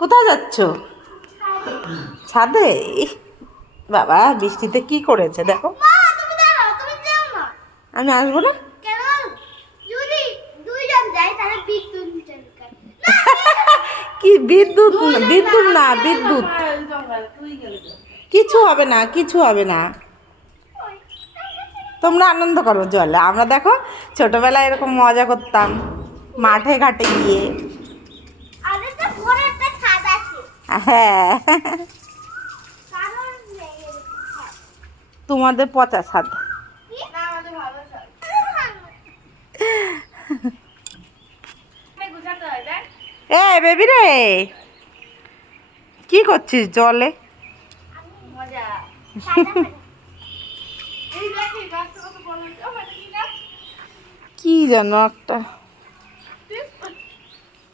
কোথায় যাচ্ছ? ছাদে? ইহ, বাবা বৃষ্টিতে কি করেছে দেখো। আমি আসবো না। কি বিদ্যুৎ? বিদ্যুৎ না, বিদ্যুৎ। কিছু হবে না, কিছু হবে না। তোমরা আনন্দ করো জলে, আমরা দেখো ছোটবেলায় এরকম মজা করতাম মাঠে ঘাটে গিয়ে। হ্যাঁ, তোমাদের পচা ছাদ। এ বেবি রে, কি করছিস জলে? কি জানো একটা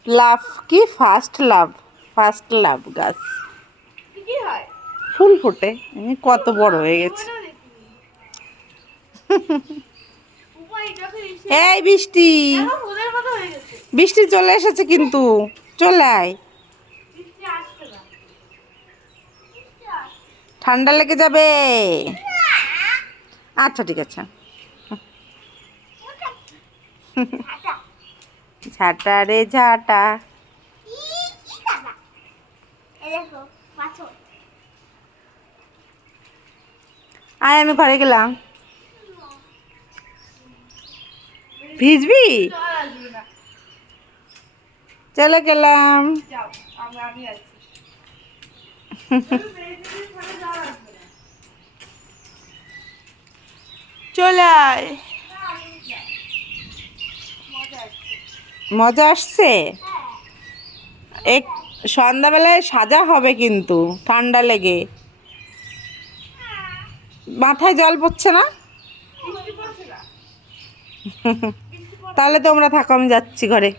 লাভ, কি ফার্স্ট লাভ, ফার্স্ট লাভ গাছ ফুল ফোটে, কত বড় হয়ে গেছে। এই বৃষ্টি, বৃষ্টি চলে এসেছে কিন্তু, চলে আয়। ঠান্ডা লেগে যাবে। আচ্ছা ঠিক আছে। ঝাঁটা রে ঝাঁটা। আয় আমি ঘরে গেলাম। ভিজবি? চলে গেলাম। চলে আয়। মজা আসছে। এক সন্ধ্যাবেলায় সাজা হবে কিন্তু, ঠান্ডা লেগে। মাথায় জল পড়ছে না? তাহলে তোমরা থাকো, আমি যাচ্ছি ঘরে।